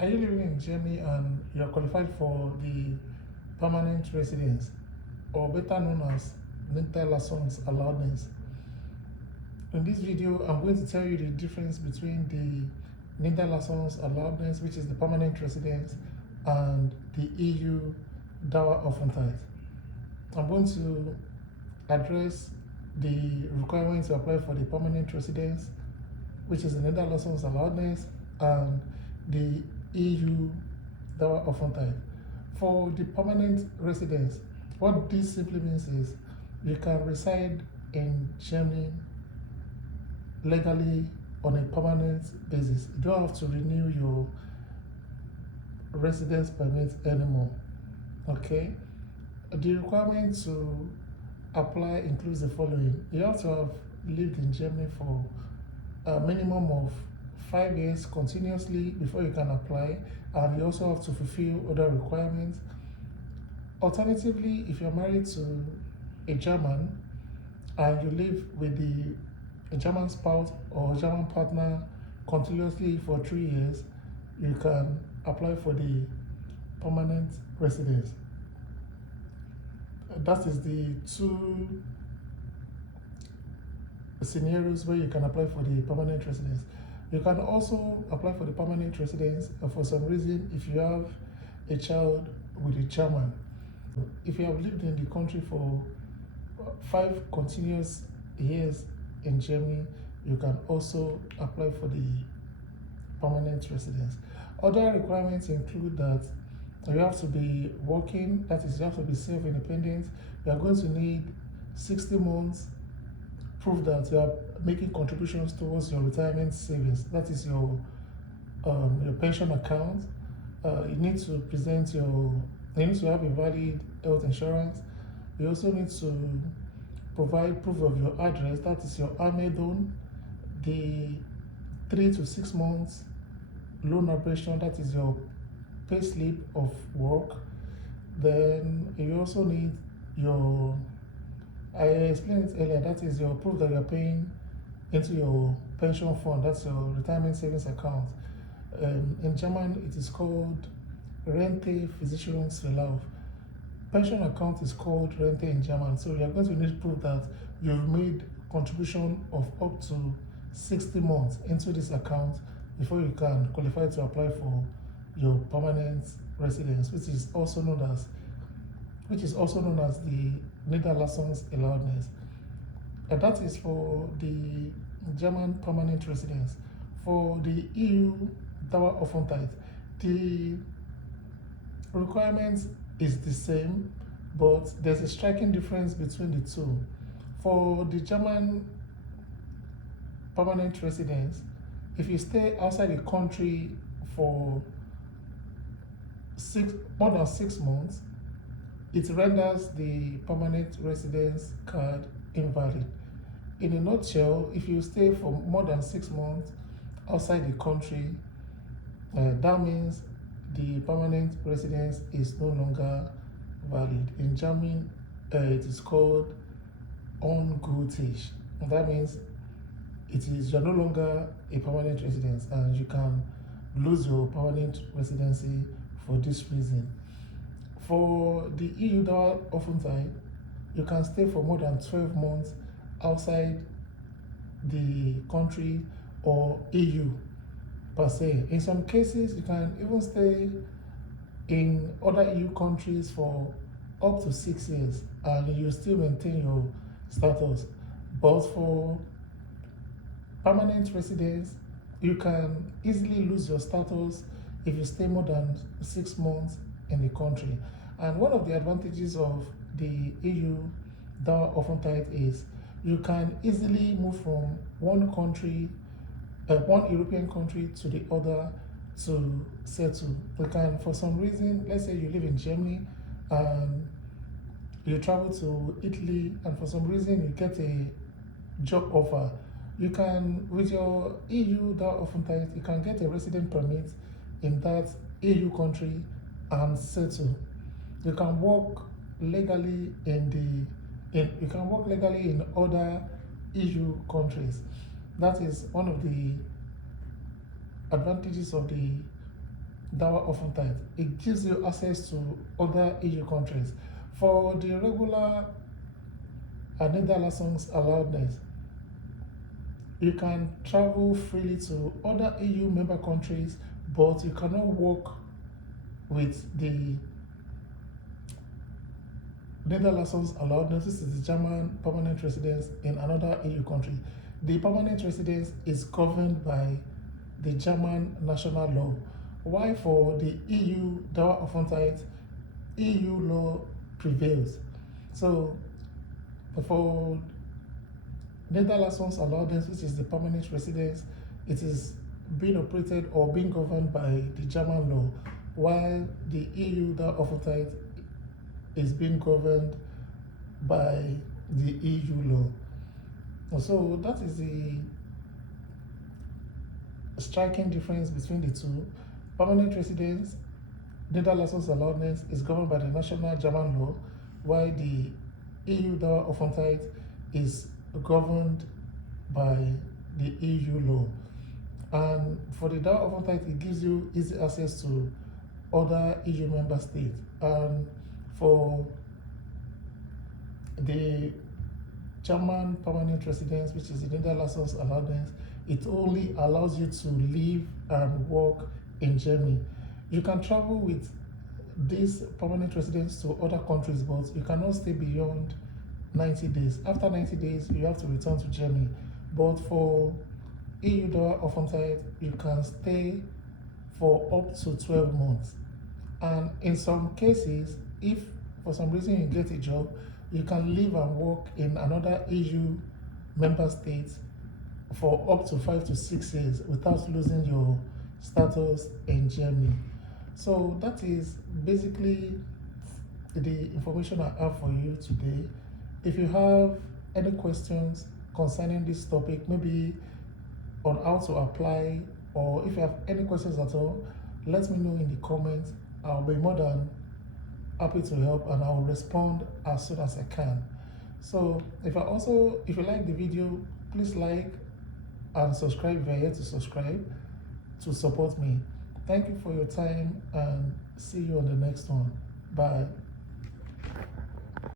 Are you living in Germany and you are qualified for the permanent residence, or better known as Niederlassungsbewilligung allowance? In this video, I'm going to tell you the difference between the Niederlassungsbewilligung allowance, which is the permanent residence, and the EU Daueraufenthalt. I'm going to address the requirements to apply for the permanent residence, which is the Niederlassungsbewilligung allowance, and the EU Daueraufenthalt. For the permanent residence, what this simply means is you can reside in Germany legally on a permanent basis. You don't have to renew your residence permit anymore. Okay? The requirement to apply includes the following. You have to have lived in Germany for a minimum of 5 years continuously before you can apply, and you also have to fulfill other requirements. Alternatively, if you're married to a German and you live with a German spouse or German partner continuously for 3 years, you can apply for the permanent residence. That is the two scenarios where you can apply for the permanent residence. You can also apply for the permanent residence for some reason if you have a child with a German. If you have lived in the country for 5 continuous years in Germany, you can also apply for the permanent residence. Other requirements include that you have to be working, that is, you have to be self-independent. You are going to need 60 months proof that you are making contributions towards your retirement savings. That is your pension account. You need to present you need to have a valid health insurance. You also need to provide proof of your address, that is your Amedon, the 3 to 6 months loan operation, that is your pay slip of work. Then you also need your, I explained it earlier, that is your proof that you're paying into your pension fund, that's your retirement savings account. In German, it is called Rente Versicherungsverlauf. Pension account is called Rente in German, so you are going to need proof that you've made contribution of up to 60 months into this account before you can qualify to apply for your permanent residence, which is also known as the Niederlassungsbewilligung. And that is for the German permanent residence. For the EU Daueraufenthalt, the requirement is the same, but there's a striking difference between the two. For the German permanent residence, if you stay outside the country for more than 6 months, it renders the permanent residence card invalid. In a nutshell, if you stay for more than 6 months outside the country, that means the permanent residence is no longer valid. In German, it is called ungültig. That means you're no longer a permanent resident, and you can lose your permanent residency for this reason. For the EU Daueraufenthalt, you can stay for more than 12 months outside the country or EU per se. In some cases, you can even stay in other EU countries for up to 6 years and you still maintain your status. But for permanent residence, you can easily lose your status if you stay more than 6 months in the country. And one of the advantages of the EU Daueraufenthalt is you can easily move from one European country to the other to settle. You can, for some reason, let's say you live in Germany and you travel to Italy, and for some reason you get a job offer. You can, with your EU Daueraufenthalt, you can get a resident permit in that EU country and settle. You can work legally in other EU countries. That is one of the advantages of the Daueraufenthalt. It gives you access to other EU countries. For the regular Niederlassungsallowance, you can travel freely to other EU member countries, but you cannot work with the Niederlassungsallowance. This is the German permanent residence in another EU country. The permanent residence is governed by the German national law, while for the EU Daueraufenthalt, EU law prevails. So for Niederlassungsallowance, which is the permanent residence, it is being operated or being governed by the German law, while the EU Daueraufenthalt is being governed by the EU law. So that is the striking difference between the two. Permanent residence, Niederlassungsallowance, is governed by the national German law, while the EU Daueraufenthalt is governed by the EU law. And for the Daueraufenthalt, it gives you easy access to other EU member states. And for the German permanent residence, which is the Niederlassungsallowance, it only allows you to live and work in Germany. You can travel with this permanent residence to other countries, but you cannot stay beyond 90 days. After 90 days, you have to return to Germany. But for EU Daueraufenthalt, you can stay for up to 12 months. And in some cases, if for some reason you get a job, you can live and work in another EU member state for up to 5 to 6 years without losing your status in Germany. So that is basically the information I have for you today. If you have any questions concerning this topic, maybe on how to apply, or if you have any questions at all, let me know in the comments. I'll be more than happy to help, and I'll respond as soon as I can. So if you like the video, please like and subscribe if you're here to subscribe to support me. Thank you for your time, and see you on the next one. Bye.